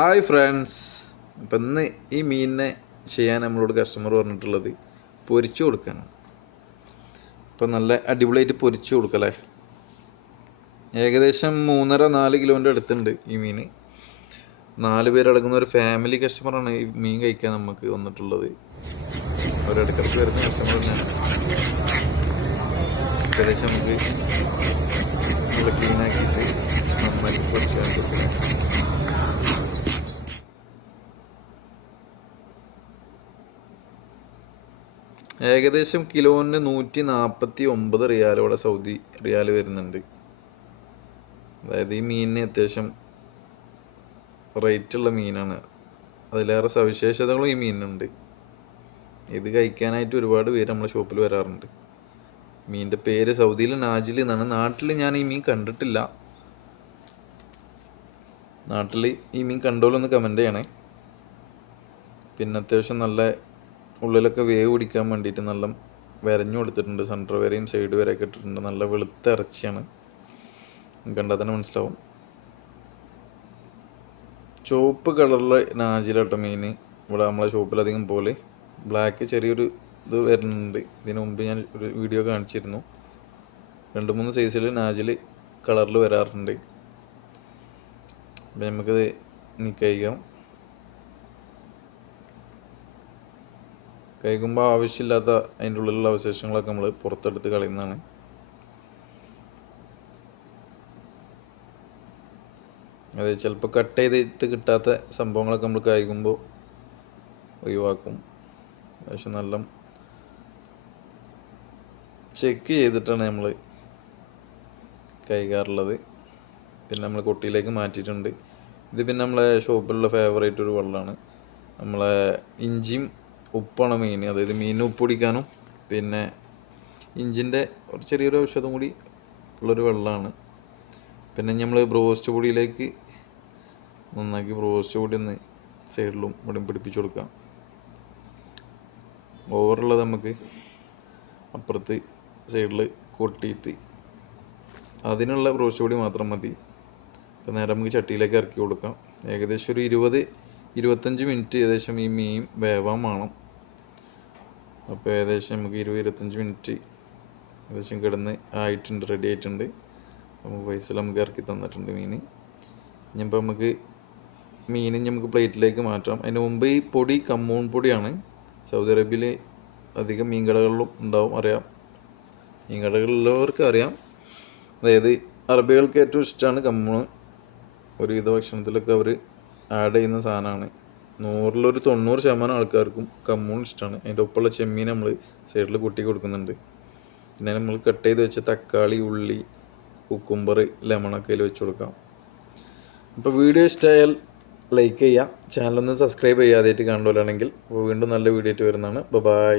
Hi friends. അപ്പം ഇന്ന് ഈ മീനിനെ ചെയ്യാൻ നമ്മളോട് കസ്റ്റമർ പറഞ്ഞിട്ടുള്ളത് പൊരിച്ചു കൊടുക്കാനാണ്. അപ്പം നല്ല അടിപൊളിയായിട്ട് പൊരിച്ചു കൊടുക്കല്ലേ? ഏകദേശം മൂന്നര നാല് കിലോന്റെ അടുത്തുണ്ട് ഈ മീൻ നാല് പേരടങ്ങുന്ന ഒരു ഫാമിലി കസ്റ്റമറാണ് ഈ മീൻ കഴിക്കാൻ നമുക്ക് വന്നിട്ടുള്ളത്. അവരിടക്കിടക്ക് വരുന്ന കസ്റ്റമർ തന്നെയാണ്. ഏകദേശം നമുക്ക് നല്ല ക്ലീനാക്കിയിട്ട് നന്നായി പൊരിക്കാൻ പറ്റും ഏകദേശം കിലോന് നൂറ്റി നാൽപ്പത്തി ഒമ്പത് റിയാൽ ഇവിടെ സൗദി റിയാൽ വരുന്നുണ്ട്. അതായത് ഈ മീനിന് അത്യാവശ്യം റേറ്റുള്ള മീനാണ്. അതിലേറെ സവിശേഷതകളും ഈ മീനിനുണ്ട്. ഇത് കഴിക്കാനായിട്ട് ഒരുപാട് പേര് നമ്മളെ ഷോപ്പിൽ വരാറുണ്ട്. മീനിന്റെ പേര് സൗദിയിൽ നാജിൽ എന്നാണ്. നാട്ടിൽ ഞാൻ ഈ മീൻ കണ്ടിട്ടില്ല. നാട്ടിൽ ഈ മീൻ കണ്ടോളൊന്ന് കമന്റ് ചെയ്യണേ. പിന്നെ അത്യാവശ്യം നല്ല ഉള്ളിലൊക്കെ വേവ് പിടിക്കാൻ വേണ്ടിയിട്ട് നല്ല വരഞ്ഞു കൊടുത്തിട്ടുണ്ട്. സെന്റർ വരെയും സൈഡ് വരെയൊക്കെ ഇട്ടിട്ടുണ്ട്. നല്ല വെളുത്ത ഇറച്ചിയാണ്. കണ്ടാൽ തന്നെ മനസ്സിലാവും. ചുവപ്പ് കളറിലെ നാജിലാട്ടോ മീൻ ഇവിടെ നമ്മളെ ഷോപ്പിലധികം പോലെ ബ്ലാക്ക് ചെറിയൊരു ഇത് വരുന്നുണ്ട്. ഇതിന് മുമ്പ് ഞാൻ ഒരു വീഡിയോ കാണിച്ചിരുന്നു. രണ്ട് മൂന്ന് സൈസിൽ നാജിൽ കളറിൽ വരാറുണ്ട്. അപ്പം നമുക്കത് നിൽക്കാം കഴിക്കുമ്പോൾ ആവശ്യമില്ലാത്ത അതിന്റെ ഉള്ളിലുള്ള അവശേഷങ്ങളൊക്കെ നമ്മൾ പുറത്തെടുത്ത് കളയുന്നതാണ്. അത് ചിലപ്പോൾ കട്ട് ചെയ്തിട്ട് കിട്ടാത്ത സംഭവങ്ങളൊക്കെ നമ്മൾ കഴിക്കുമ്പോൾ ഒഴിവാക്കും. പക്ഷെ നല്ല ചെക്ക് ചെയ്തിട്ടാണ് നമ്മൾ കൈകാറുള്ളത്. പിന്നെ നമ്മൾ കൊട്ടിയിലേക്ക് മാറ്റിയിട്ടുണ്ട്. ഇത് പിന്നെ നമ്മളെ ഷോപ്പിലുള്ള ഫേവറേറ്റ് ഒരു വെള്ളമാണ് നമ്മളെ ഇഞ്ചിയും ഉപ്പാണ് മെയിൻ അതായത് മീനിന് ഉപ്പ് പിടിക്കാനും പിന്നെ ഇഞ്ചിന്റെ ഒരു ചെറിയൊരു ഔഷധം കൂടി ഉള്ളൊരു വെള്ളമാണ്. പിന്നെ നമ്മൾ ബ്രോസ്റ്റ് പൊടിയിലേക്ക് നന്നാക്കി ബ്രോസ്റ്റ് പൊടി ഒന്ന് സൈഡിലും ഇവിടെയും പിടിപ്പിച്ചു കൊടുക്കാം. ഓവറുള്ളത് നമുക്ക് അപ്പുറത്ത് സൈഡിൽ കൊട്ടിയിട്ട് അതിനുള്ള ബ്രോസ്റ്റ് പൊടി മാത്രം മതി. അപ്പോൾ നേരെ നമുക്ക് ചട്ടിയിലേക്ക് ഇറക്കി കൊടുക്കാം. ഏകദേശം ഒരു ഇരുപത് ഇരുപത്തഞ്ച് മിനിറ്റ് ഏകദേശം ഈ മീൻ വേവാൻ വേണം. അപ്പോൾ ഏകദേശം നമുക്ക് ഇരുപത് ഇരുപത്തഞ്ച് മിനിറ്റ് ഏകദേശം കിടന്ന് ആയിട്ടുണ്ട് റെഡി ആയിട്ടുണ്ട്. അപ്പോൾ പൈസ നമുക്ക് ഇറക്കി തന്നിട്ടുണ്ട് മീൻ ഇനിയിപ്പോൾ നമുക്ക് മീൻ നമുക്ക് പ്ലേറ്റിലേക്ക് മാറ്റാം. അതിന് മുമ്പ് ഈ പൊടി കമ്മൂൺ പൊടിയാണ്. സൗദി അറേബ്യയിൽ അധികം മീൻ കടകളിലും ഉണ്ടാവും അറിയാം. മീൻ കടകളിലുള്ളവർക്ക് അറിയാം. അതായത് അറബികൾക്ക് ഏറ്റവും ഇഷ്ടമാണ് കമ്മൂൺ ഒരുവിധ ഭക്ഷണത്തിലൊക്കെ അവർ ആഡ് ചെയ്യുന്ന സാധനമാണ്. നൂറിലൊരു തൊണ്ണൂറ് ശതമാനം ആൾക്കാർക്കും ഇഷ്ടമാണ് അതിന്റെ ഒപ്പമുള്ള ചെമ്മീൻ നമ്മൾ സൈഡിൽ കൂട്ടി കൊടുക്കുന്നുണ്ട്. പിന്നെ നമ്മൾ കട്ട് ചെയ്ത് വെച്ച തക്കാളി ഉള്ളി കുക്കുംബർ ലെമണൊക്കെ അതിൽ വെച്ച് കൊടുക്കാം. അപ്പോൾ വീഡിയോ ഇഷ്ടമായാൽ ലൈക്ക് ചെയ്യുക ചാനലൊന്ന് സബ്സ്ക്രൈബ് ചെയ്യാതായിട്ട് കാണുമല്ലാണെങ്കിൽ അപ്പോൾ വീണ്ടും നല്ല വീഡിയോ ആയിട്ട് വരുന്നതാണ്. ബൈ